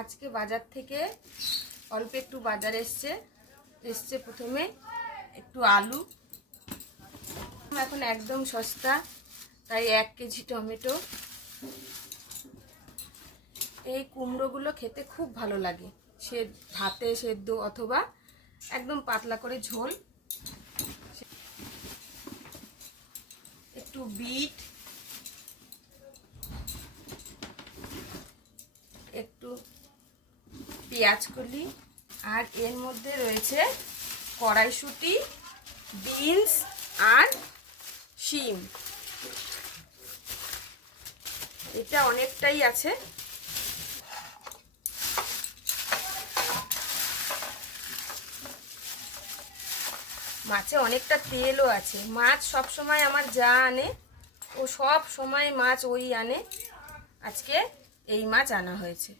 আজকে বাজার থেকে অল্প একটু বাজার এসছে প্রথমে একটু আলু, এখন একদম সস্তা, তাই 1 কেজি টমেটো। এই কুমড়োগুলো খেতে খুব ভালো লাগে, ভাতে সেদ্ধ অথবা একদম পাতলা করে ঝোল। একটু বিট, একটু পেঁয়াজকলি, আর এর মধ্যে রয়েছে কড়াইশুঁটি, বিনস আর শিম। এটা অনেকটাই আছে। মাছে অনেকটা তেলও আছে। মাছ সব সময় আমার যা আনে, ও সব সময় মাছ ওই আনে। আজকে এই মাছ আনা হয়েছে।